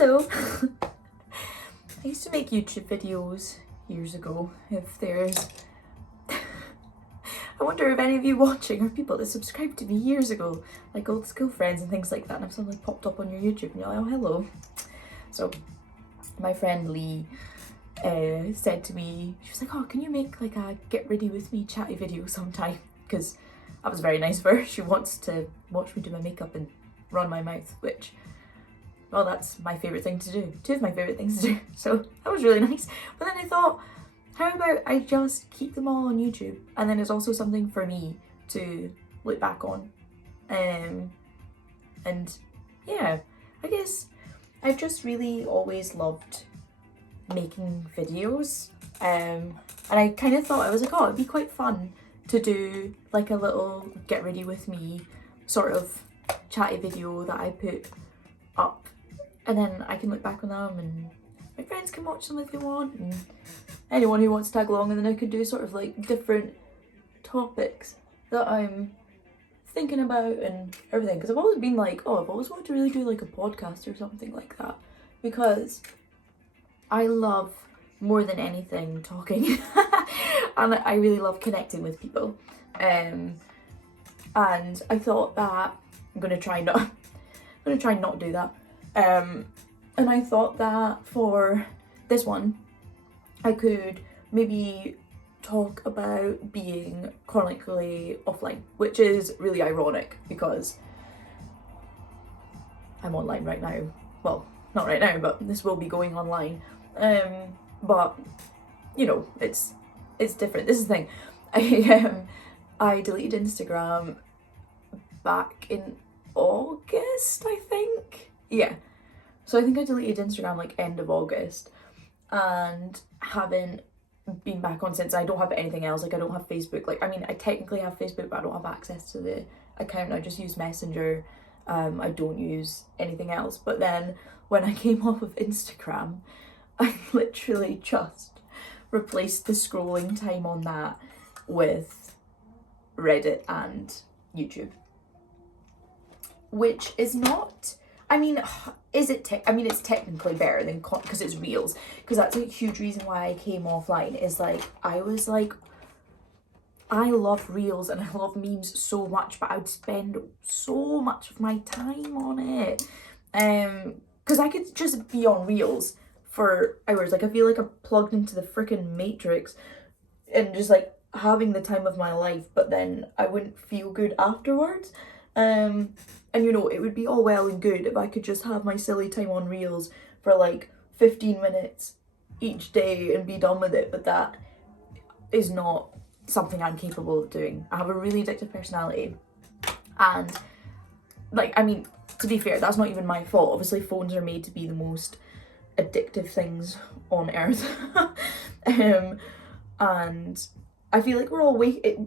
Hello! I used to make YouTube videos years ago. If there's... I wonder if any of you watching are people that subscribed to me years ago, like old school friends and things like that, and I've suddenly popped up on your YouTube and you're like, oh, hello. So, my friend Lee said to me, she was like, oh, can you make like a get ready with me chatty video sometime? Because that was very nice of her. She wants to watch me do my makeup and run my mouth, which, well, that's my favourite thing to do. Two of my favourite things to do. So that was really nice. But then I thought, how about I just keep them all on YouTube, and then it's also something for me to look back on. And yeah, I guess I've just really always loved making videos. And I kind of thought, I was like, oh, it'd be quite fun to do like a little get ready with me sort of chatty video that I put up, and then I can look back on them and my friends can watch them if they want, and anyone who wants to tag along, and then I could do sort of like different topics that I'm thinking about and everything, because I've always been like, oh, I've always wanted to really do like a podcast or something like that, because I love more than anything talking and I really love connecting with people, and I thought that I'm gonna try not do that, and I thought that for this one I could maybe talk about being chronically offline, which is really ironic because I'm online right now. Well, not right now, but this will be going online. But you know, it's different. This is the thing. I deleted Instagram back in August, I think. Yeah. So I think I deleted Instagram like end of August and haven't been back on since. I don't have anything else. Like I don't have Facebook. Like, I mean, I technically have Facebook, but I don't have access to the account. I just use Messenger. I don't use anything else. But then when I came off of Instagram, I literally just replaced the scrolling time on that with Reddit and YouTube, which is not, I mean, is it I mean, it's technically better than because it's Reels, because that's a huge reason why I came offline, is like I was like, I love Reels and I love memes so much, but I would spend so much of my time on it, because I could just be on Reels for hours. Like I feel like I'm plugged into the freaking matrix and just like having the time of my life, but then I wouldn't feel good afterwards. And you know, it would be all well and good if I could just have my silly time on Reels for like 15 minutes each day and be done with it, but that is not something I'm capable of doing. I have a really addictive personality, and like, I mean, to be fair, that's not even my fault. Obviously phones are made to be the most addictive things on earth. And I feel like we're all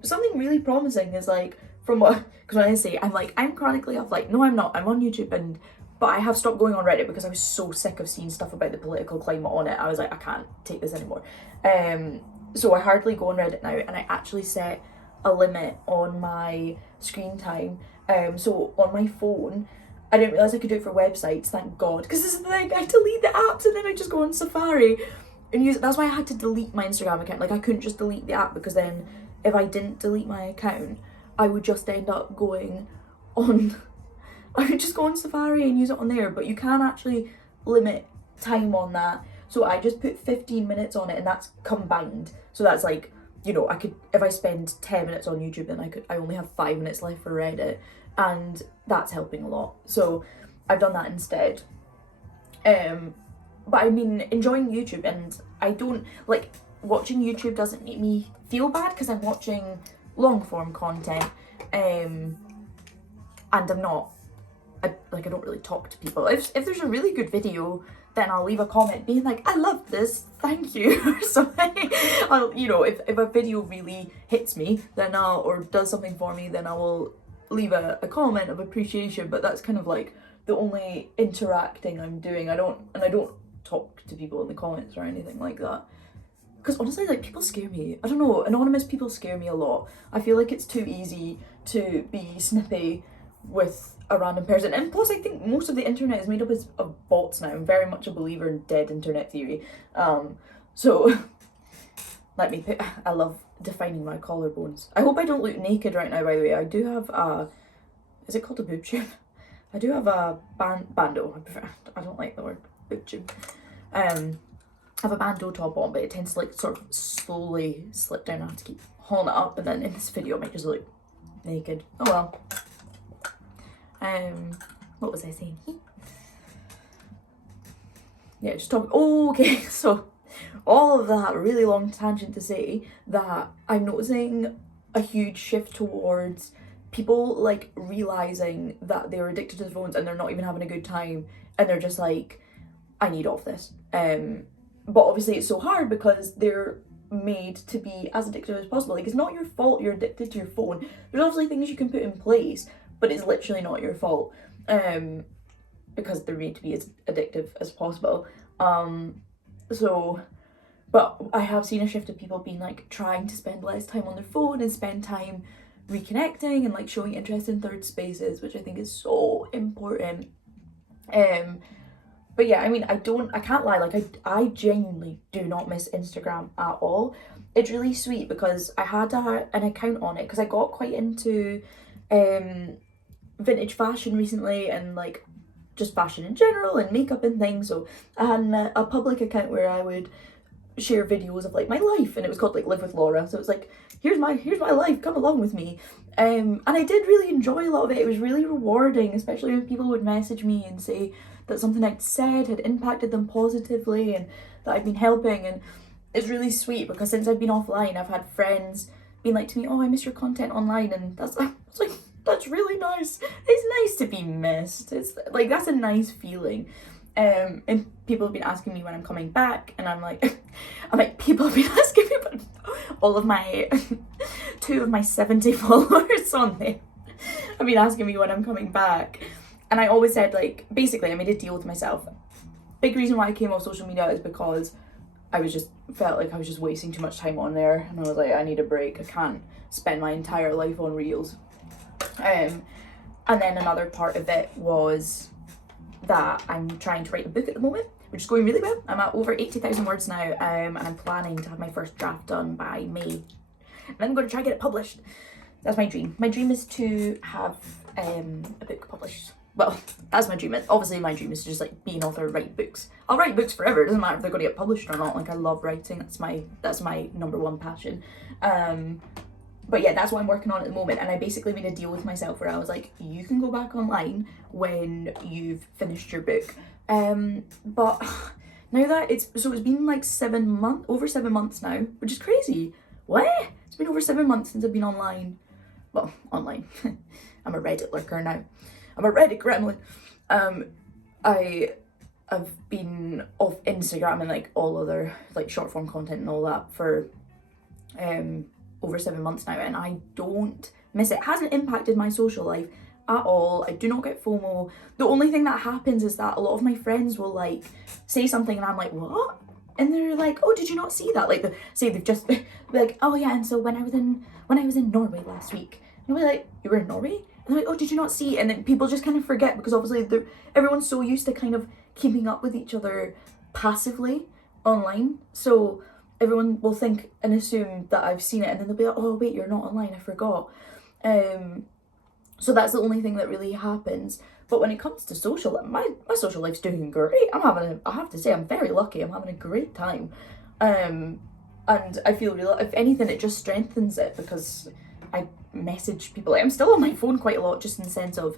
something really promising is like, from what, because when I say I'm chronically offline, no I'm not, I'm on YouTube, but I have stopped going on Reddit because I was so sick of seeing stuff about the political climate on it. I was like, I can't take this anymore. So I hardly go on Reddit now, and I actually set a limit on my screen time. So on my phone, I didn't realise I could do it for websites, thank God, because this is the thing, I delete the apps and then I just go on Safari and use it. That's why I had to delete my Instagram account. Like I couldn't just delete the app, because then if I didn't delete my account, I would just end up going on, I would just go on Safari and use it on there, but you can actually limit time on that. So I just put 15 minutes on it, and that's combined. So that's like, you know, I could, if I spend 10 minutes on YouTube, then I only have 5 minutes left for Reddit, and that's helping a lot. So I've done that instead. But I mean, enjoying YouTube, and I don't, like, watching YouTube doesn't make me feel bad because I'm watching long form content, and I'm not, I don't really talk to people. If there's a really good video, then I'll leave a comment being like, I love this, thank you, or something. I'll, you know, if a video really hits me, then or does something for me, then I will leave a comment of appreciation, but that's kind of like the only interacting I'm doing. I don't talk to people in the comments or anything like that. Because honestly, like, people scare me. I don't know, anonymous people scare me a lot. I feel like it's too easy to be snippy with a random person. And plus I think most of the internet is made up of bots now. I'm very much a believer in dead internet theory. So let me pick. I love defining my collarbones. I hope I don't look naked right now, by the way. I do have a, is it called a boob tube? I do have a bandeau. I don't like the word boob tube. I have a bandeau top on, but it tends to like sort of slowly slip down. I have to keep holding it up, and then in this video it might just look naked. Oh well. What was I saying? Yeah, just talk. Oh, okay, so all of that really long tangent to say that I'm noticing a huge shift towards people like realizing that they're addicted to the phones and they're not even having a good time, and they're just like, I need off this. But obviously it's so hard because they're made to be as addictive as possible. Like, it's not your fault you're addicted to your phone. There's obviously things you can put in place, but it's literally not your fault, because they're made to be as addictive as possible. But I have seen a shift of people being like trying to spend less time on their phone and spend time reconnecting and like showing interest in third spaces, which I think is so important. But yeah, I mean, I can't lie, like I genuinely do not miss Instagram at all. It's really sweet because I had an account on it because I got quite into vintage fashion recently, and like just fashion in general and makeup and things. So I had a public account where I would share videos of like my life, and it was called like Live with Laura. So it's like, here's my life, come along with me. And I did really enjoy a lot of it. It was really rewarding, especially when people would message me and say that something I'd said had impacted them positively and that I'd been helping. And it's really sweet because since I've been offline, I've had friends being like to me, oh, I miss your content online, and it's like, that's really nice. It's nice to be missed. It's like, that's a nice feeling. And people have been asking me when I'm coming back, and I'm like people have been asking me about all of my 2 of my 70 followers on there have been asking me when I'm coming back, and I always said, like, basically I made a deal with myself. Big reason why I came off social media is because I felt like I was just wasting too much time on there, and I was like, I need a break. I can't spend my entire life on reels. And then another part of it was that I'm trying to write a book at the moment, which is going really well. I'm at over 80,000 words now, and I'm planning to have my first draft done by May, and I'm going to try to get it published. That's my dream. My dream is to have a book published. Well, that's my dream. Obviously my dream is to just like be an author, write books. I'll write books forever. It doesn't matter if they're going to get published or not. Like, I love writing. That's my number one passion. But yeah, that's what I'm working on at the moment, and I basically made a deal with myself where I was like, you can go back online when you've finished your book. But now that it's been like over 7 months now, which is crazy. What? It's been over 7 months since I've been online. Well, online. I'm a Reddit lurker now. I'm a Reddit gremlin. I've been off Instagram and like all other like short form content and all that for over 7 months now, and I don't miss it. It hasn't impacted my social life at all. I do not get FOMO. The only thing that happens is that a lot of my friends will like say something and I'm like, what? And they're like, oh, did you not see that? Like, they've just like, oh yeah, and so when I was in Norway last week, and we're like, you were in Norway? And they're like, oh, did you not see? And then people just kind of forget because obviously everyone's so used to kind of keeping up with each other passively online. So everyone will think and assume that I've seen it, and then they'll be like, oh wait, you're not online, I forgot. So that's the only thing that really happens. But when it comes to social, my social life's doing great. I have to say, I'm very lucky. I'm having a great time. And I feel if anything, it just strengthens it because I message people. I'm still on my phone quite a lot, just in the sense of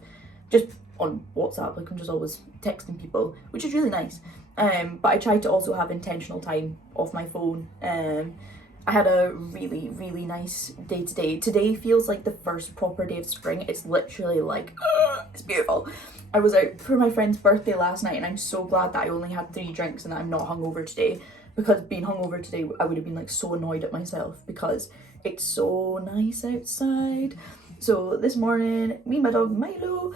just on WhatsApp, like I'm just always texting people, which is really nice. But I try to also have intentional time off my phone. I had a really, really nice day today. Today feels like the first proper day of spring. It's literally like, it's beautiful. I was out for my friend's birthday last night, and I'm so glad that I only had 3 drinks and that I'm not hungover today, because being hungover today, I would have been like so annoyed at myself because it's so nice outside. So this morning, me and my dog Milo,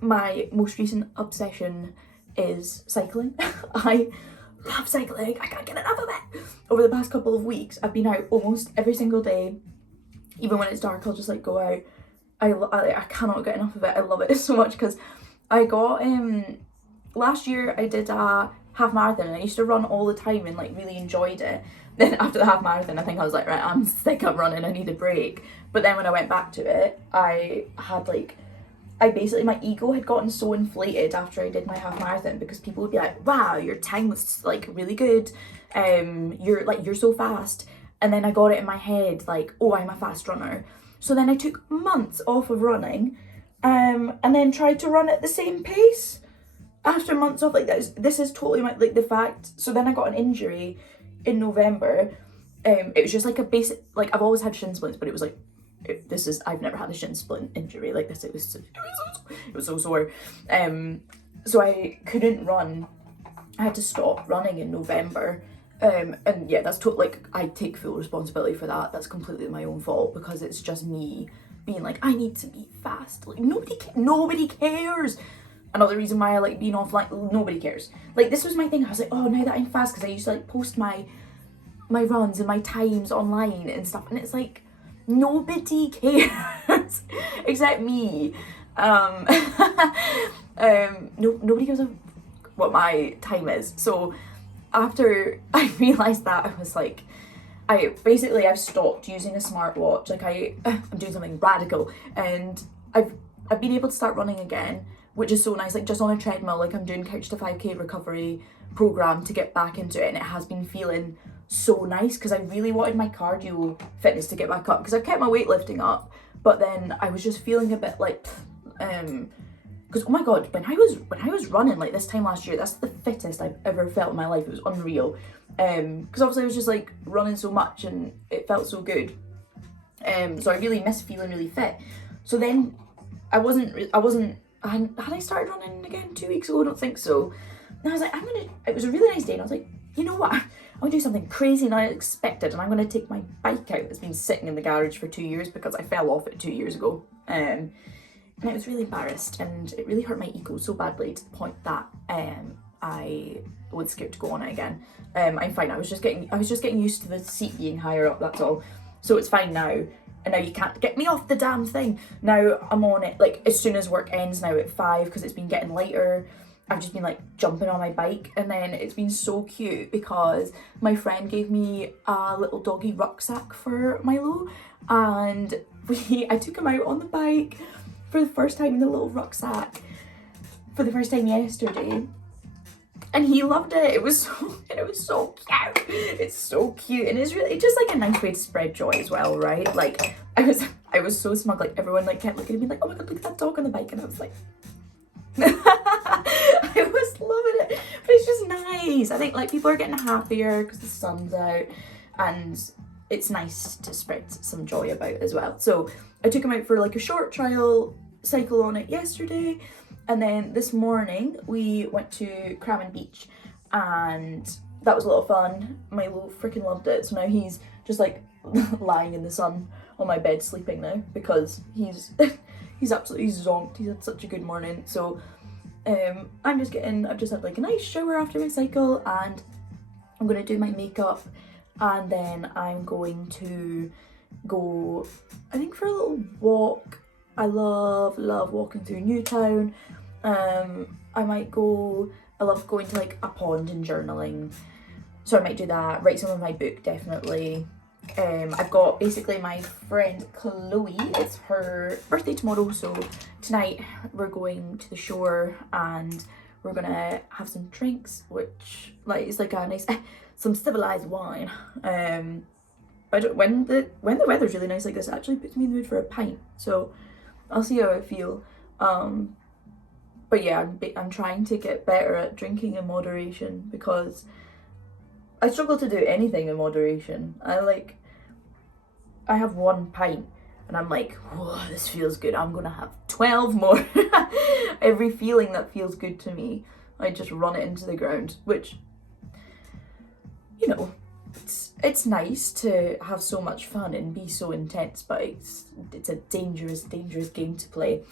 my most recent obsession is cycling. I love cycling. I can't get enough of it. Over the past couple of weeks, I've been out almost every single day. Even when it's dark, I'll just like go out, I cannot get enough of it. I love it so much because I got, last year I did a half marathon and I used to run all the time and like really enjoyed it. Then after the half marathon, I think I was like, right, I'm sick of running, I need a break. But then when I went back to it, I had like, my ego had gotten so inflated after I did my half marathon because people would be like, wow, your time was like really good. You're so fast. And then I got it in my head like, oh, I'm a fast runner. So then I took months off of running, and then tried to run at the same pace after months off. Like this is totally like the fact. So then I got an injury in November. It was just like a basic, like I've always had shin splints, but it was like, I've never had a shin splint injury like this. It was so sore. So I couldn't run. I had to stop running in November. And yeah, that's like, I take full responsibility for that. That's completely my own fault because it's just me being like, I need to be fast. Like nobody cares. Another reason why I like being offline, nobody cares. Like this was my thing. I was like, oh, now that I'm fast, because I used to like post my runs and my times online and stuff, and it's like nobody cares except me. Nobody gives a what my time is. So after I realised that, I was like, I've stopped using a smartwatch. Like I'm doing something radical, and I've been able to start running again, which is so nice. Like just on a treadmill, like I'm doing Couch to 5K recovery program to get back into it, and it has been feeling so nice because I really wanted my cardio fitness to get back up because I've kept my weightlifting up, but then I was just feeling a bit like because oh my god, when I was running like this time last year, that's the fittest I've ever felt in my life. It was unreal. Because obviously I was just like running so much and it felt so good. So I really miss feeling really fit. So then had I started running again 2 weeks ago? I don't think so. And I was like, it was a really nice day, and I was like, you know what? I'm gonna do something crazy and unexpected, and I'm gonna take my bike out that's been sitting in the garage for 2 years because I fell off it 2 years ago. And I was really embarrassed, and it really hurt my ego so badly to the point that I was scared to go on it again. I'm fine. I was just getting used to the seat being higher up. That's all. So it's fine now. And now you can't get me off the damn thing. Now I'm on it like as soon as work ends now at 5 because it's been getting lighter. I've just been like jumping on my bike, and then it's been so cute because my friend gave me a little doggy rucksack for Milo, and I took him out on the bike for the first time in the little rucksack for the first time yesterday, and he loved it. It was so cute. It's so cute, and it's really just like a nice way to spread joy as well, right? Like I was so smug. Like everyone like kept looking at me like, oh my god, look at that dog on the bike, and I was like I was loving it. But it's just nice. I think like people are getting happier because the sun's out, and it's nice to spread some joy about as well. So I took him out for like a short trial cycle on it yesterday, and then this morning we went to Craven Beach, and that was a lot of fun. Milo freaking loved it. So now he's just like lying in the sun on my bed sleeping now because he's absolutely zonked. He's had such a good morning. So I've just had like a nice shower after my cycle, and I'm gonna do my makeup, and then I'm going to go, I think, for a little walk. I love walking through Newtown. I love going to like a pond and journaling, so I might do that, write some of my book definitely. I've got basically my friend Chloe, it's her birthday tomorrow, so tonight we're going to the shore and we're gonna have some drinks, which like is like a nice some civilized wine. But when the weather's really nice like this, it actually puts me in the mood for a pint, so I'll see how I feel. But yeah, I'm trying to get better at drinking in moderation because I struggle to do anything in moderation. I have 1 pint and I'm like, whoa, this feels good. I'm gonna have 12 more. Every feeling that feels good to me, I just run it into the ground, which, you know, it's nice to have so much fun and be so intense, but it's a dangerous game to play.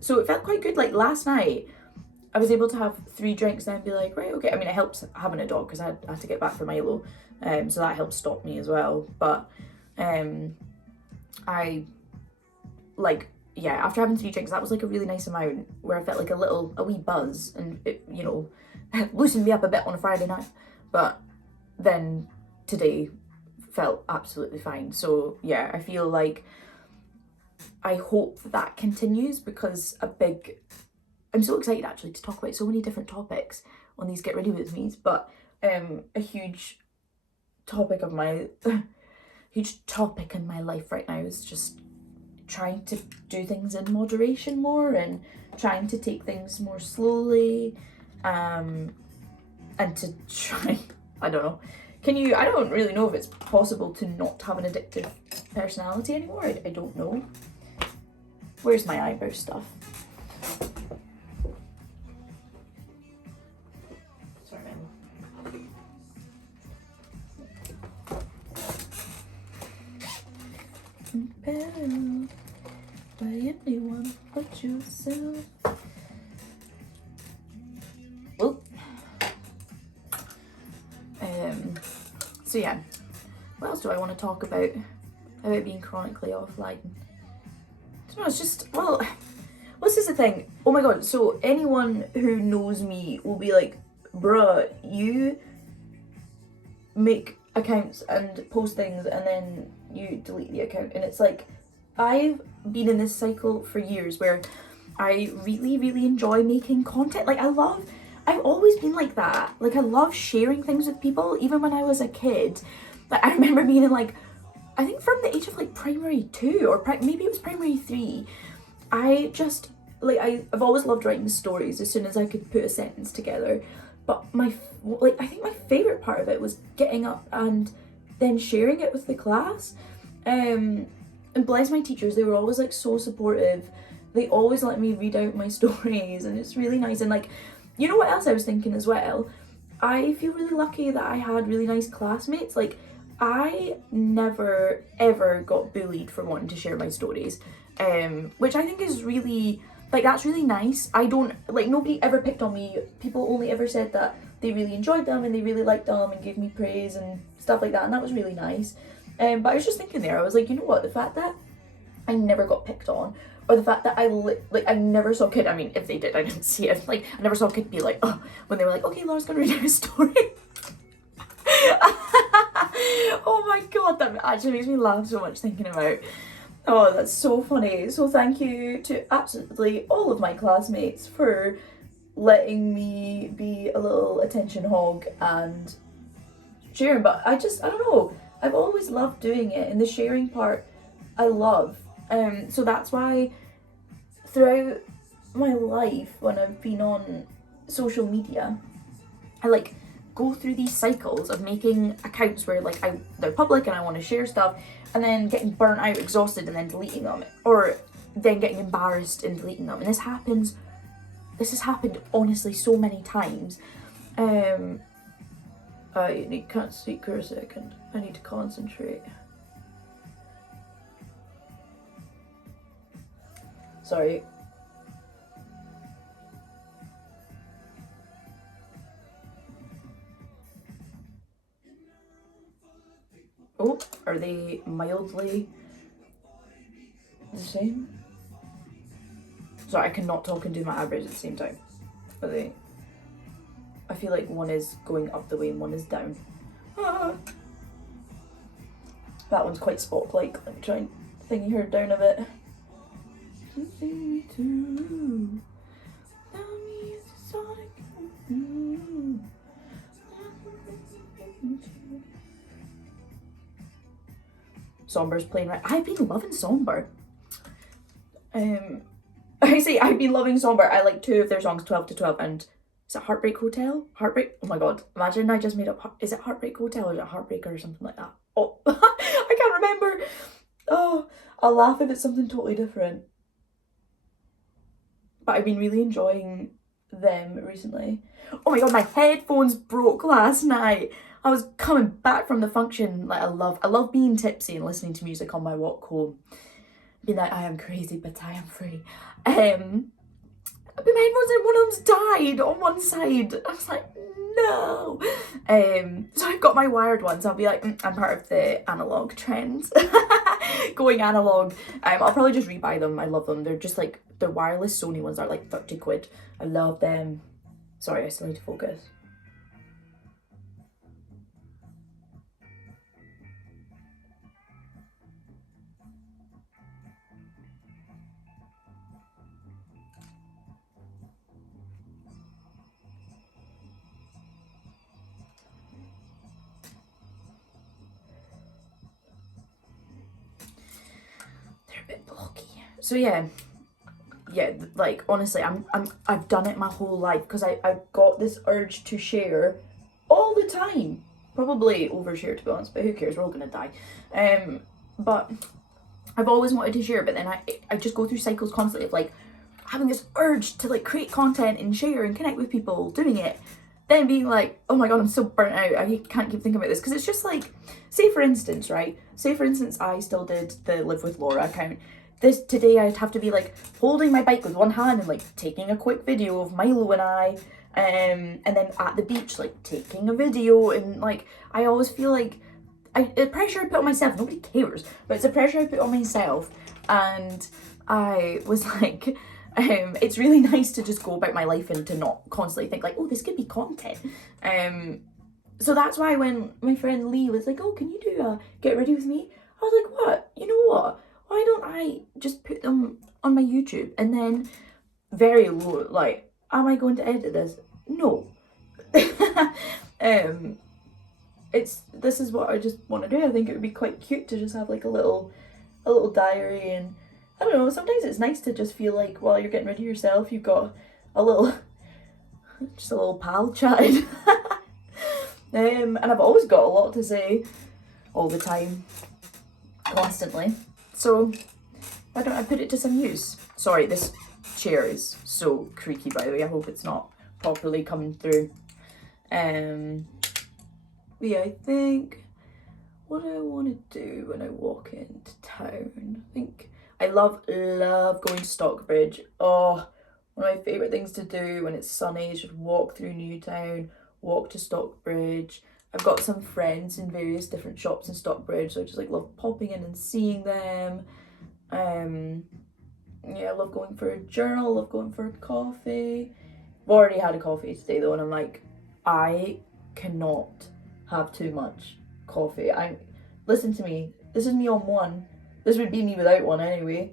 So it felt quite good. Like last night, I was able to have 3 drinks and then be like, right, okay. I mean, it helps having a dog because I had to get back for Milo, so that helped stop me as well. But I like yeah, after having 3 drinks, that was like a really nice amount where I felt like a wee buzz, and it, you know, loosened me up a bit on a Friday night. But then today felt absolutely fine. So yeah, I feel like I hope that continues, because I'm so excited actually to talk about so many different topics on these Get Ready With Me's, but a huge topic in my life right now is just trying to do things in moderation more, and trying to take things more slowly, and to try, I don't know, I don't really know if it's possible to not have an addictive personality anymore. I don't know. Where's my eyebrow stuff? Sorry, man. Compelled by anyone but yourself. Well, so yeah, what else do I want to talk about being chronically offline? No, it's just, well, this is the thing. Oh my god, so anyone who knows me will be like, bruh, you make accounts and post things and then you delete the account. And it's like, I've been in this cycle for years where I really, really enjoy making content. Like, I've always been like that. Like, I love sharing things with people, even when I was a kid. Like, I remember being in like, I think from the age of like primary 2 or maybe it was primary 3, I just, like, I've always loved writing stories as soon as I could put a sentence together. But I think my favourite part of it was getting up and then sharing it with the class. And bless my teachers, they were always like so supportive. They always let me read out my stories, and it's really nice. And like, you know what else I was thinking as well? I feel really lucky that I had really nice classmates. Like, I never ever got bullied for wanting to share my stories, which I think is really, like, that's really nice. I don't, like, nobody ever picked on me. People only ever said that they really enjoyed them and they really liked them and gave me praise and stuff like that, and that was really nice. But I was just thinking there, I was like, you know what, the fact that I never got picked on, or the fact that I never saw a kid, I mean, if they did, I didn't see it, like, I never saw a kid be like, oh, when they were like, okay, Laura's gonna read out a story. Oh my god, that actually makes me laugh so much thinking about. Oh, that's so funny. So thank you to absolutely all of my classmates for letting me be a little attention hog and sharing. But I don't know, I've always loved doing it, and the sharing part I love. So that's why throughout my life, when I've been on social media, I like go through these cycles of making accounts where like they're public and I want to share stuff, and then getting burnt out, exhausted, and then deleting them, or then getting embarrassed and deleting them. And this has happened honestly so many times. I can't speak for a second. I need to concentrate. Sorry. Oh, are they mildly the same? Sorry, I cannot talk and do my eyebrows at the same time. Are they? I feel like one is going up the way and one is down. Ah. That one's quite spot-like. Let me try and thingy her down a bit. Sombr's playing right. I've been loving Sombr. I say I've been loving Sombr. I like 2 of their songs, 12 to 12, and is it Heartbreak Hotel? Heartbreak? Oh my god. Imagine I just made up. Is it Heartbreak Hotel or is it Heartbreaker or something like that? Oh, I can't remember. Oh, I'll laugh if it's something totally different. But I've been really enjoying them recently. Oh my god, my headphones broke last night. I was coming back from the function. Like, I love being tipsy and listening to music on my walk home. Being like, I am crazy, but I am free. But my headphones, and one of them's died on one side. I was like, no. So I've got my wired ones. I'll be like, I'm part of the analog trends. Going analog. I'll probably just rebuy them. I love them. They're just like, the wireless Sony ones are like 30 quid. I love them. Sorry, I still need to focus. They're a bit blocky. So yeah, like honestly, I've done it my whole life because I've got this urge to share all the time. Probably overshare, to be honest, but who cares? We're all gonna die. But I've always wanted to share, but then I just go through cycles constantly of like having this urge to like create content and share and connect with people doing it, then being like, oh my god, I'm so burnt out, I can't keep thinking about this. Because it's just like, say for instance, I still did the Live with Laura account. Today I'd have to be like holding my bike with one hand and like taking a quick video of Milo and I, and then at the beach like taking a video, and like I always feel like the pressure I put on myself, nobody cares, but it's a pressure I put on myself. And I was like, it's really nice to just go about my life and to not constantly think like, oh, this could be content. So that's why when my friend Lee was like, oh, can you do a get ready with me? I was like, what? You know what? Why don't I just put them on my YouTube? And then very low, like, am I going to edit this? No. This is what I just want to do. I think it would be quite cute to just have like a little diary, and I don't know, sometimes it's nice to just feel like while you're getting rid of yourself, you've got just a little pal chatting. And I've always got a lot to say all the time, constantly. So why don't I put it to some use? Sorry, this chair is so creaky, by the way. I hope it's not properly coming through. But yeah, I think what I want to do when I walk into town, I think I love going to Stockbridge. Oh, one of my favourite things to do when it's sunny is just walk through Newtown, walk to Stockbridge. I've got some friends in various different shops in Stockbridge, so I just like love popping in and seeing them. Yeah, I love going for a journal, love going for a coffee. I've already had a coffee today though, and I'm like, I cannot have too much coffee. Listen to me, this is me on one. This would be me without one anyway.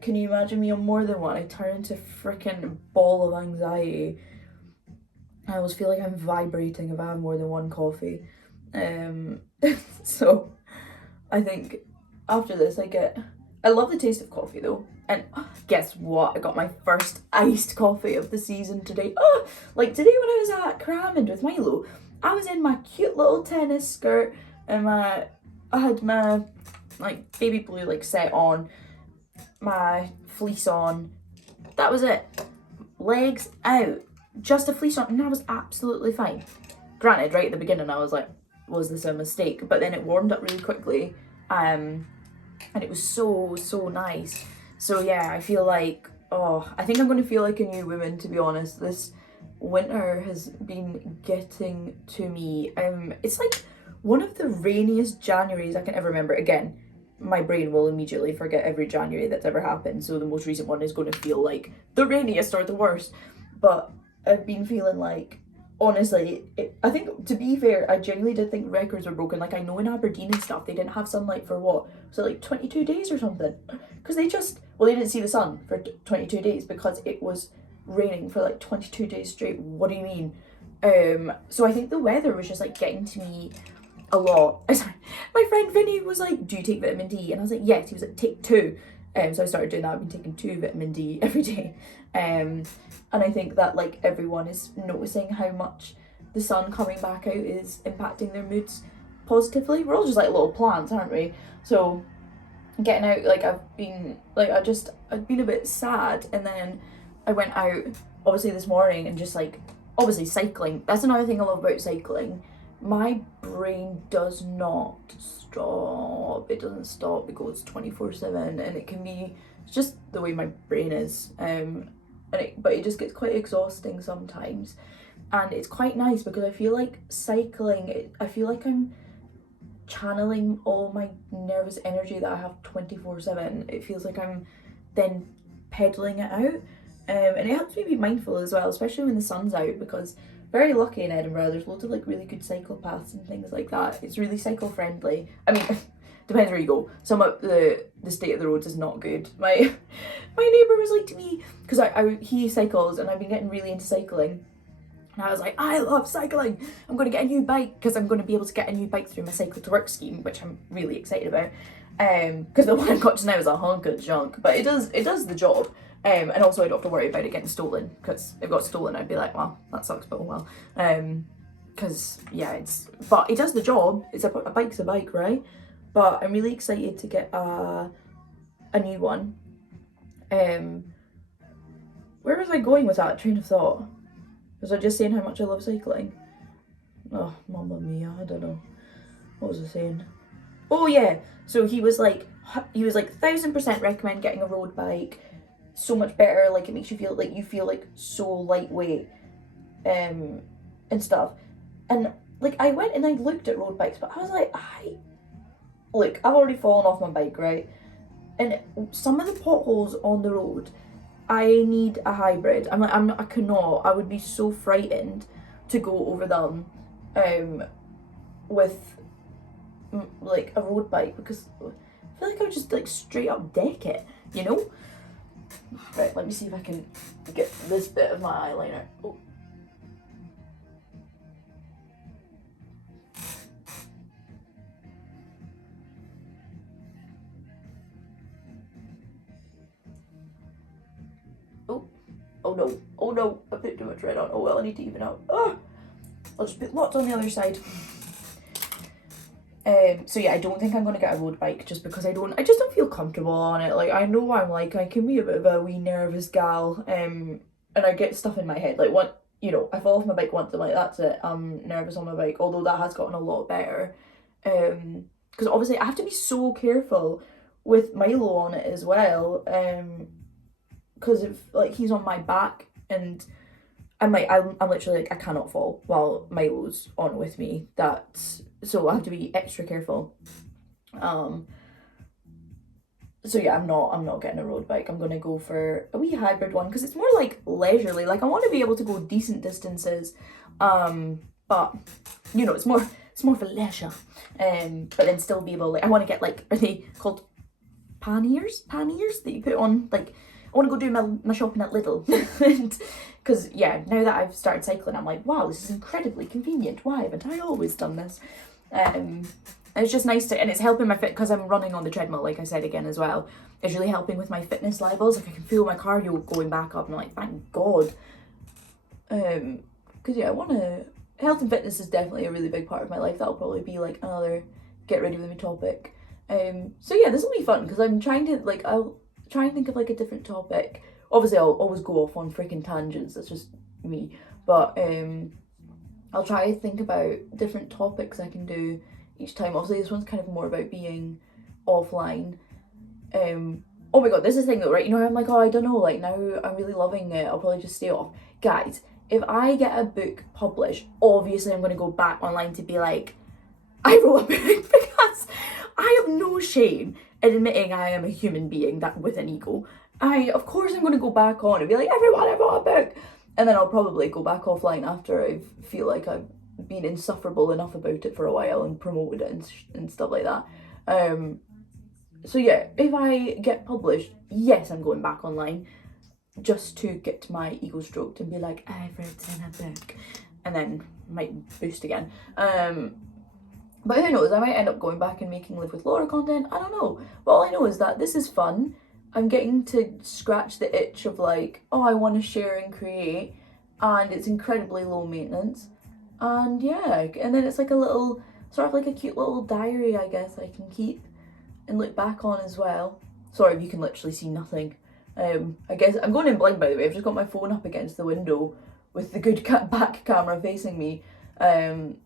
Can you imagine me on more than one? I turn into a freaking ball of anxiety. I always feel like I'm vibrating if I have more than one coffee. So I think after this I love the taste of coffee though. And guess what? I got my first iced coffee of the season today. Oh, like today when I was at Crammond with Milo, I was in my cute little tennis skirt and I had my like baby blue like set on, my fleece on. That was it. Legs out. Just a fleece on, and I was absolutely fine. Granted, right at the beginning I was like, was this a mistake? But then it warmed up really quickly, and it was so nice. So yeah, I feel like, I think I'm going to feel like a new woman, to be honest. This winter has been getting to me. It's like one of the rainiest Januaries I can ever remember. Again, my brain will immediately forget every January that's ever happened, so the most recent one is going to feel like the rainiest or the worst. But I've been feeling like, honestly, I think, to be fair, I genuinely did think records were broken. Like, I know in Aberdeen and stuff, they didn't have sunlight for what? Was it like 22 days or something? Because they didn't see the sun for 22 days because it was raining for like 22 days straight. What do you mean? So I think the weather was just like getting to me a lot. Sorry, my friend Vinny was like, do you take vitamin D? And I was like, yes. He was like, take 2. So I started doing that. I've been taking 2 vitamin D every day. And I think that like everyone is noticing how much the sun coming back out is impacting their moods positively. We're all just like little plants, aren't we? So getting out, like I've been a bit sad, and then I went out obviously this morning and just like obviously cycling. That's another thing I love about cycling. My brain does not stop. It doesn't stop. It goes 24/7, and it can be just the way my brain is. But it just gets quite exhausting sometimes. and it's quite nice because I feel like cycling, I feel like I'm channeling all my nervous energy that I have 24/7. It feels like I'm then pedaling it out, and it helps me be mindful as well, especially when the sun's out, because very lucky in Edinburgh, there's loads of like really good cycle paths and things like that. It's really cycle friendly. I mean, depends where you go. Some of the state of the roads is not good. My neighbour was like to me, because he cycles and I've been getting really into cycling, and I was like, I love cycling, I'm going to get a new bike, because I'm going to be able to get a new bike through my cycle to work scheme, which I'm really excited about, because the one I've got just now is a hunk of junk, but it does the job. And also I don't have to worry about it getting stolen, because if it got stolen I'd be like, well, that sucks, but oh well. Because yeah, but it does the job. It's a bike's a bike, right? But I'm really excited to get a new one. Where was I going with that train of thought? Was I just saying how much I love cycling? Oh, mamma mia, I don't know. What was I saying? Oh yeah, so he was like 1000% recommend getting a road bike. So much better, like it makes you feel like so lightweight, and stuff. And like I went and I looked at road bikes, but I was like, I've already fallen off my bike, right? And some of the potholes on the road, I need a hybrid. I cannot. I would be so frightened to go over them, with like a road bike, because I feel like I would just like straight up deck it, you know? Right, let me see if I can get this bit of my eyeliner. Oh. Oh no, oh no, I put too much red on. Oh well, I need to even out. Oh, I'll just put lots on the other side. So yeah, I don't think I'm going to get a road bike, just because I just don't feel comfortable on it. Like, I know I can be a bit of a wee nervous gal, and I get stuff in my head. Like, I fall off my bike once, I'm like, that's it, I'm nervous on my bike, although that has gotten a lot better. Because obviously I have to be so careful with Milo on it as well, because if like he's on my back, and I'm literally like, I cannot fall while Milo's on with me. So I have to be extra careful. So yeah, I'm not getting a road bike. I'm gonna go for a wee hybrid one, because it's more like leisurely. Like, I want to be able to go decent distances, but it's more for leisure. But then still be able, like, I want to get, like, are they called panniers that you put on, like, I want to go do my shopping at Lidl. And because yeah, now that I've started cycling, I'm like, wow, this is incredibly convenient. Why haven't I always done this? And it's just nice and it's helping my fit, because I'm running on the treadmill, like I said again as well. It's really helping with my fitness levels. Like, I can feel my cardio going back up, and I'm like, thank God. Because yeah, health and fitness is definitely a really big part of my life. That'll probably be like another get ready with me topic. So yeah, this will be fun, because I'm trying to, like, I'll try and think of like a different topic. Obviously I'll always go off on freaking tangents, that's just me, but I'll try to think about different topics I can do each time. Obviously this one's kind of more about being offline. Oh my god, this is the thing though, right? I'm like, oh, I don't know, like, now I'm really loving it, I'll probably just stay off. Guys, if I get a book published, obviously I'm going to go back online to be like, I wrote a book, because I have no shame in admitting I am a human being that with an ego. Of course I'm going to go back on and be like, everyone, I wrote a book. And then I'll probably go back offline after I feel like I've been insufferable enough about it for a while and promoted it and stuff like that. So yeah, if I get published, yes, I'm going back online, just to get my ego stroked and be like, I've written a book, and then might boost again. But who knows, I might end up going back and making Live with Laura content, I don't know. But all I know is that this is fun. I'm getting to scratch the itch of like, oh, I want to share and create, and it's incredibly low maintenance. And yeah, and then it's like a little, sort of like a cute little diary, I guess, I can keep and look back on as well. Sorry if you can literally see nothing. I guess I'm going in blind, by the way. I've just got my phone up against the window with the good back camera facing me.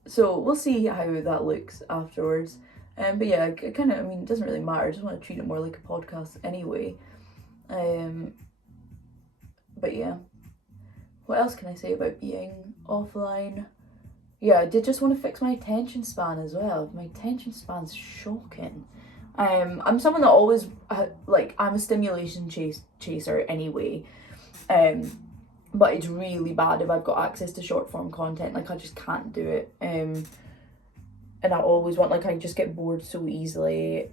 So we'll see how that looks afterwards. But yeah, it kind of, it doesn't really matter. I just want to treat it more like a podcast anyway. But yeah. what else can I say about being offline? Yeah, I did just want to fix my attention span as well. My attention span's shocking. I'm someone that always, like, I'm a stimulation chaser anyway. But it's really bad if I've got access to short form content. Like, I just can't do it. And I always want, like, I just get bored so easily.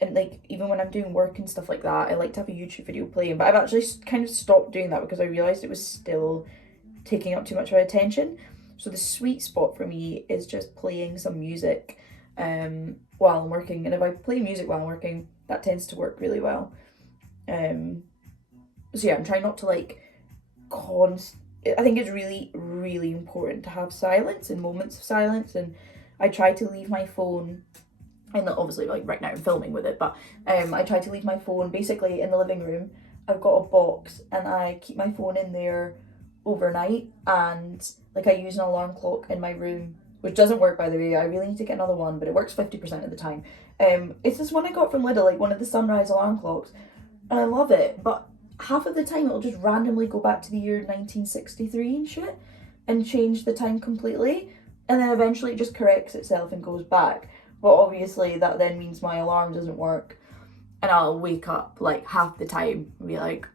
And like, even when I'm doing work and stuff like that, I like to have a YouTube video playing. But I've actually kind of stopped doing that because I realised it was still taking up too much of my attention. So the sweet spot for me is just playing some music while I'm working. And if I play music while I'm working, that tends to work really well. So yeah, I'm trying not to like I think it's really, really important to have silence and moments of silence, and I try to leave my phone, and obviously like right now I'm filming with it, but I try to leave my phone basically in the living room. I've got a box and I keep my phone in there overnight, and like I use an alarm clock in my room, which doesn't work, by the way. I really need to get another one, but it works 50% of the time. It's this one I got from Lidl, like one of the sunrise alarm clocks, and I love it, but half of the time it'll just randomly go back to the year 1963 and shit and change the time completely, and then eventually it just corrects itself and goes back. But obviously that then means my alarm doesn't work, and I'll wake up like half the time and be like,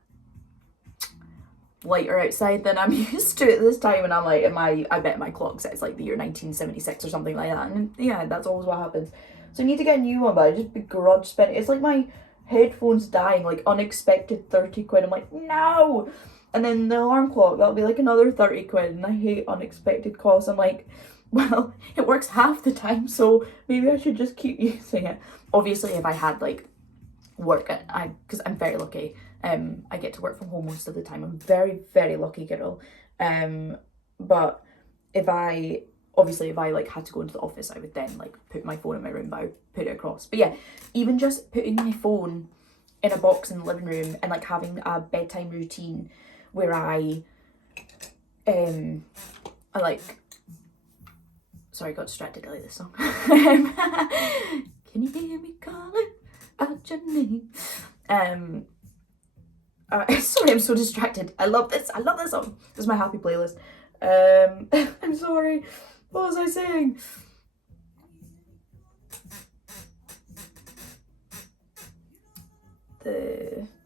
lighter outside than I'm used to at this time, and I'm like, I bet my clock says like the year 1976 or something like that, and yeah, that's always what happens. So I need to get a new one, but I just begrudge spending. It's like my headphones dying, like unexpected 30 quid. I'm like, no. And then the alarm clock, that'll be like another 30 quid, and I hate unexpected costs. I'm like, well, it works half the time, so maybe I should just keep using it. Obviously, if I had like work, because I'm very lucky, I get to work from home most of the time. I'm very, very lucky girl. But if I like had to go into the office, I would then like put my phone in my room, but I would put it across. But yeah, even just putting my phone in a box in the living room and like having a bedtime routine where I like, sorry, I got distracted. I like this song. Can you hear me calling out your name? Sorry, I'm so distracted. I love this song. This is my happy playlist. I'm sorry. What was I saying?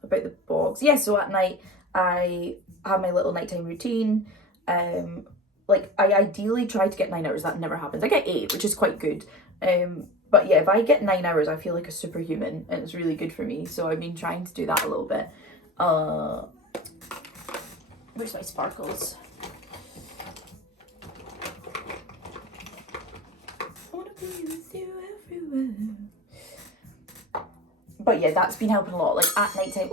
About the box. Yeah, so at night I have my little nighttime routine. Like I ideally try to get 9 hours. That never happens. I get 8, which is quite good. But yeah, if I get 9 hours, I feel like a superhuman, and it's really good for me. So I've been trying to do that a little bit. Where's my sparkles? I wanna be with you everywhere. But yeah, that's been helping a lot. Like at night time,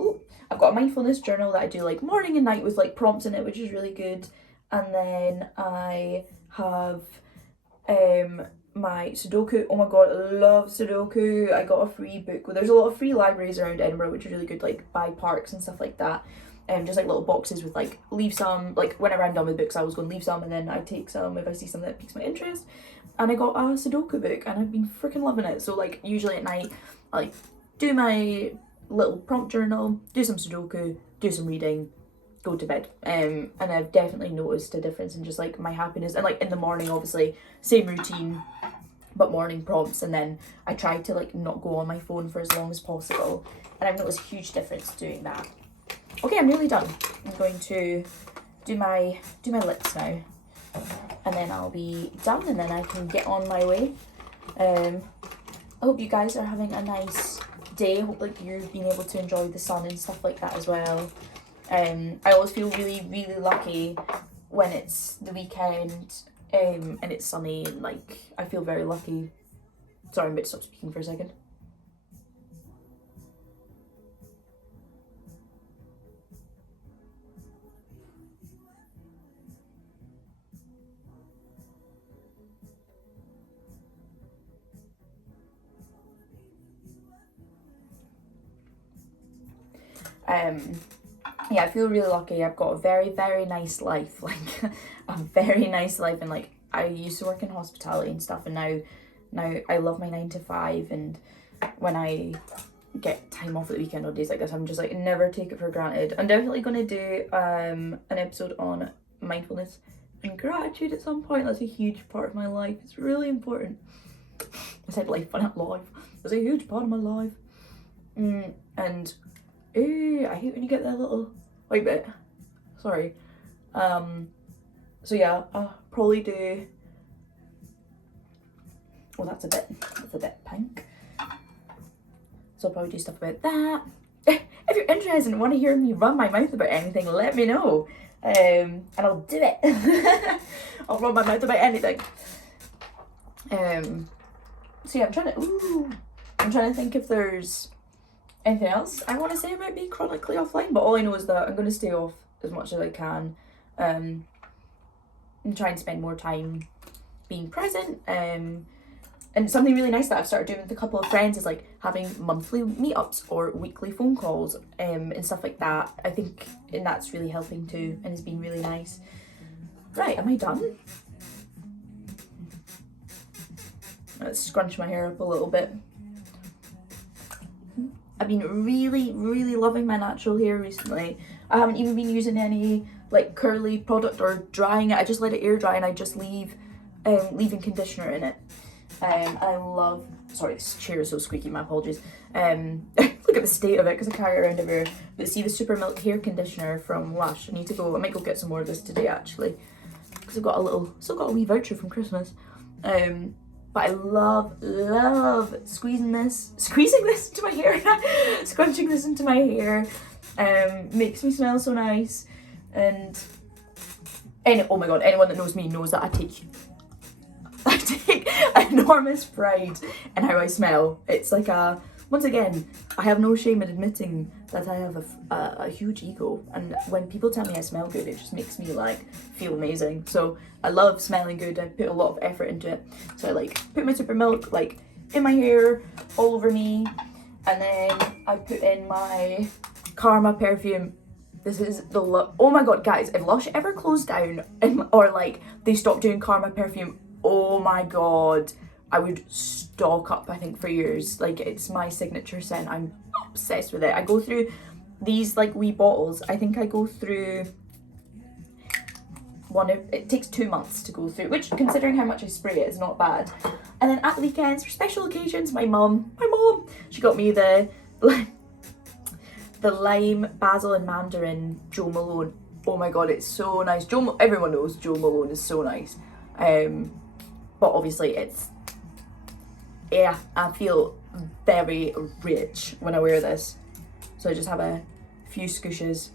I've got a mindfulness journal that I do like morning and night with like prompts in it, which is really good. And then I have my Sudoku. Oh my god, I love Sudoku. I got a free book. Well, there's a lot of free libraries around Edinburgh, which is really good, like by parks and stuff like that. Just like little boxes with like, leave some, like whenever I'm done with books I always go and leave some, and then I take some if I see something that piques my interest. And I got a Sudoku book and I've been freaking loving it. So like usually at night I like do my little prompt journal, do some Sudoku, do some reading, go to bed. And I've definitely noticed a difference in just like my happiness. And like in the morning, obviously same routine, but morning prompts, and then I try to like not go on my phone for as long as possible, and I've noticed a huge difference doing that. Okay, I'm nearly done. I'm going to do my lips now, and then I'll be done, and then I can get on my way. I hope you guys are having a nice day. I hope like you've been able to enjoy the sun and stuff like that as well. I always feel really, really lucky when it's the weekend and it's sunny, and like I feel very lucky. Sorry, I'm about to stop speaking for a second. Yeah, I feel really lucky. I've got a very, very nice life, like a very nice life, and like I used to work in hospitality and stuff, and now I love my 9 to 5, and when I get time off at the weekend on days like this. I'm just like, never take it for granted. I'm definitely going to do an episode on mindfulness and gratitude at some point. That's a huge part of my life. It's really important. I said life, but not life. It's a huge part of my life. And I hate when you get that little white bit. Sorry. So yeah, I'll probably do. Oh, that's a bit pink. So I'll probably do stuff about that. If you're interested and want to hear me run my mouth about anything, let me know. And I'll do it. I'll run my mouth about anything. So yeah, I'm trying to think if there's anything else I want to say about being chronically offline, but all I know is that I'm going to stay off as much as I can, and try and spend more time being present. And something really nice that I've started doing with a couple of friends is like having monthly meetups or weekly phone calls, and stuff like that. I think, and that's really helping too, and it's been really nice. Right, am I done? Let's scrunch my hair up a little bit. I've been really loving my natural hair recently. I haven't even been using any like curly product or drying it. I just let it air dry and I just leave leave-in conditioner in it. I love, sorry, this chair is so squeaky, my apologies. Look at the state of it because I carry it around everywhere. But see the Super Milk hair conditioner from Lush. I might go get some more of this today actually, because I've got still got a wee voucher from Christmas. But I love squeezing this into my hair, scrunching this into my hair. Makes me smell so nice. And oh my god, anyone that knows me knows that I take enormous pride in how I smell. It's like once again, I have no shame in admitting that I have a huge ego, and when people tell me I smell good, it just makes me like feel amazing. So I love smelling good. I put a lot of effort into it. So I like put my Super Milk like in my hair, all over me, and then I put in my Karma perfume. This is oh my god, guys, if Lush ever closed down or like they stopped doing Karma perfume, oh my god, I would stock up, I think, for years. Like, it's my signature scent. I'm obsessed with it. I go through these like wee bottles. I think I go through it takes 2 months to go through, which considering how much I spray it is not bad. And then at the weekends for special occasions, my mom, she got me the lime, basil and mandarin Jo Malone. Oh my god, it's so nice. Everyone knows Jo Malone is so nice. But obviously I feel very rich when I wear this. So I just have a few scooshes.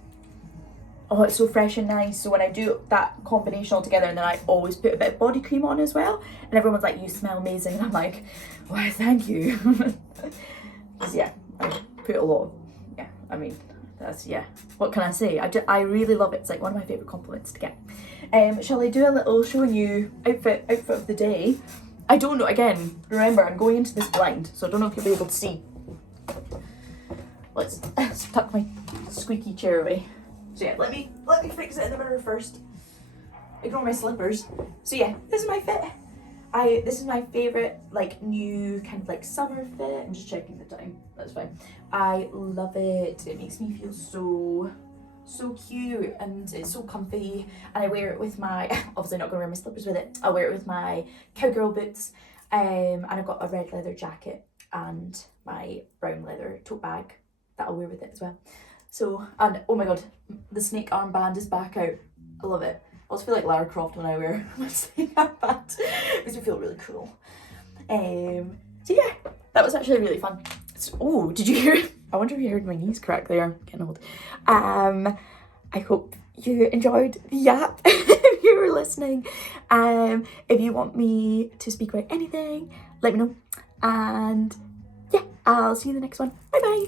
Oh, it's so fresh and nice. So when I do that combination all together, and then I always put a bit of body cream on as well. And everyone's like, you smell amazing. And I'm like, why, thank you. Because yeah, I put a lot of, what can I say? I really love it. It's like one of my favourite compliments to get. Shall I do a little showing you outfit of the day? I don't know, again, remember I'm going into this blind, so I don't know if you'll be able to see. Let's tuck my squeaky chair away. So yeah, let me fix it in the mirror first. Ignore my slippers. So yeah, this is my fit. This is my favourite like new kind of like summer fit. I'm just checking the time. That's fine. I love it. It makes me feel so cute and it's so comfy, and I wear it with my obviously not gonna wear my slippers with it. I'll wear it with my cowgirl boots, and I've got a red leather jacket and my brown leather tote bag that I'll wear with it as well. So, and oh my god, the snake armband is back out. I love it. I also feel like Lara Croft when I wear my snake armband. It makes me feel really cool. So yeah, that was actually really fun. Oh, did you hear it? I wonder if you heard my knees crack there. I'm getting old. I hope you enjoyed the yap if you were listening. If you want me to speak about anything, let me know. And yeah, I'll see you in the next one. Bye bye.